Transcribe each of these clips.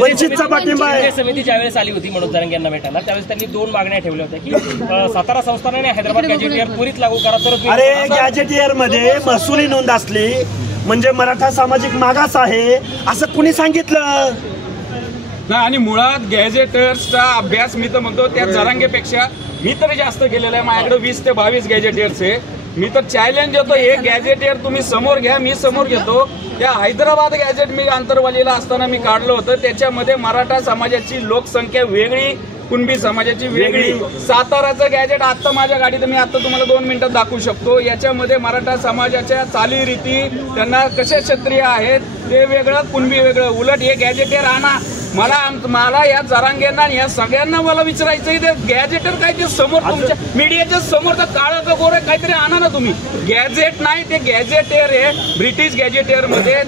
वंचितचा पाठिंबा आहे। समिती ज्यावेळेस आली होती मनोज जरांगे यांना भेटायला त्यावेळेस त्यांनी 2 मागण्या ठेवल्या होत्या की सातारा संस्थानाने हैदराबाद गॅजेटियर त्वरित लागू करा तर। अरे गॅजेटियर मध्ये महसुली नोंद असली म्हणजे मराठा सामाजिक मागास आहे असं कुणी सांगितलं नाही। आणि मुळात गॅजेटर्सचा अभ्यास मी तर म्हणतो त्या जरांगेपेक्षा मी तरी जास्त केलेला आहे। माझ्याकडे 20 ते 22 गॅजेटियर्स आहे। मी तर चॅलेंज देतो, हे गॅजेटियर तुम्ही समोर घ्या, मी समोर घेतो। त्या हैदराबाद गॅजेट मी आंतरवालीला असताना मी काढलं होतं, त्याच्यामध्ये मराठा समाजाची लोकसंख्या वेगळी, कुणबी समाजाची वेगळी। साताराचं गॅजेट आता माझ्या गाडीत मी आता तुम्हाला 2 मिनिटात दाखवू शकतो। याच्यामध्ये मराठा समाजाच्या चालीरीती, त्यांना कसे क्षत्रिय आहेत ते वेगळं, कुणबी वेगळं। उलट हे गॅजेटियर आणा, मला या जरांगेंना या सगळ्यांना मला विचारायचं ते गॅजेटर काय ते समोर तुमच्या मीडियाच्या समोर तर काळं का गोरं काहीतरी आणा ना तुम्ही। गॅजेट नाही, ते गॅजेटियर आहे। ब्रिटिश गॅजेटियर मध्ये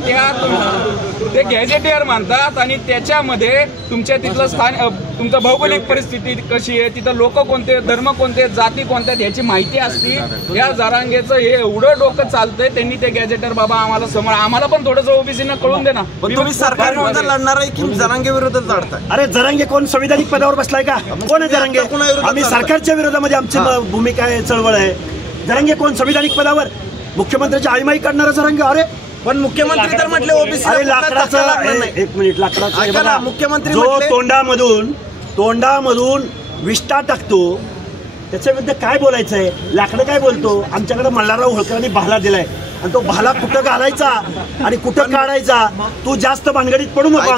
ते गॅजेटियर मानतात आणि त्याच्यामध्ये तुमच्या तिथलं स्थान, तुमचं भौगोलिक परिस्थिती कशी आहे, तिथं लोक कोणते, धर्म कोणते, जाती कोणत्या याची माहिती असती। या जरांगेचं हे एवढं डोकं चालतंय, त्यांनी ते गॅजेटर बाबा आम्हाला समोर, आम्हाला पण थोडंसं ओबीसीना कळून दे ना। तुम्ही सरकार विरोधात लढणार आहे की जरांगे विरोधात लढताय? अरे जरांगे कोण संविधानिक पदावर बसलाय का? कोण आहे जरांगे? आम्ही सरकारच्या विरोधामध्ये आमची भूमिका आहे, चळवळ आहे। जरांगे कोण संविधानिक पदावर? मुख्यमंत्र्याची आईमाई काढणारा जरांगे। अरे पण मुख्यमंत्री तर म्हटले ओबीसी लाकडाचं, एक मिनिट, लाकडाचं मुख्यमंत्री जो तोंडामधून विष्ठा टाकतो त्याच्याविरुद्ध काय बोलायचंय? लाकडं काय बोलतो? आमच्याकडे मल्हारराव होळकरांनी भाला दिलाय आणि तो भाला कुठं घालायचा आणि कुठं काढायचा, तू जास्त भानगडीत पडू नको।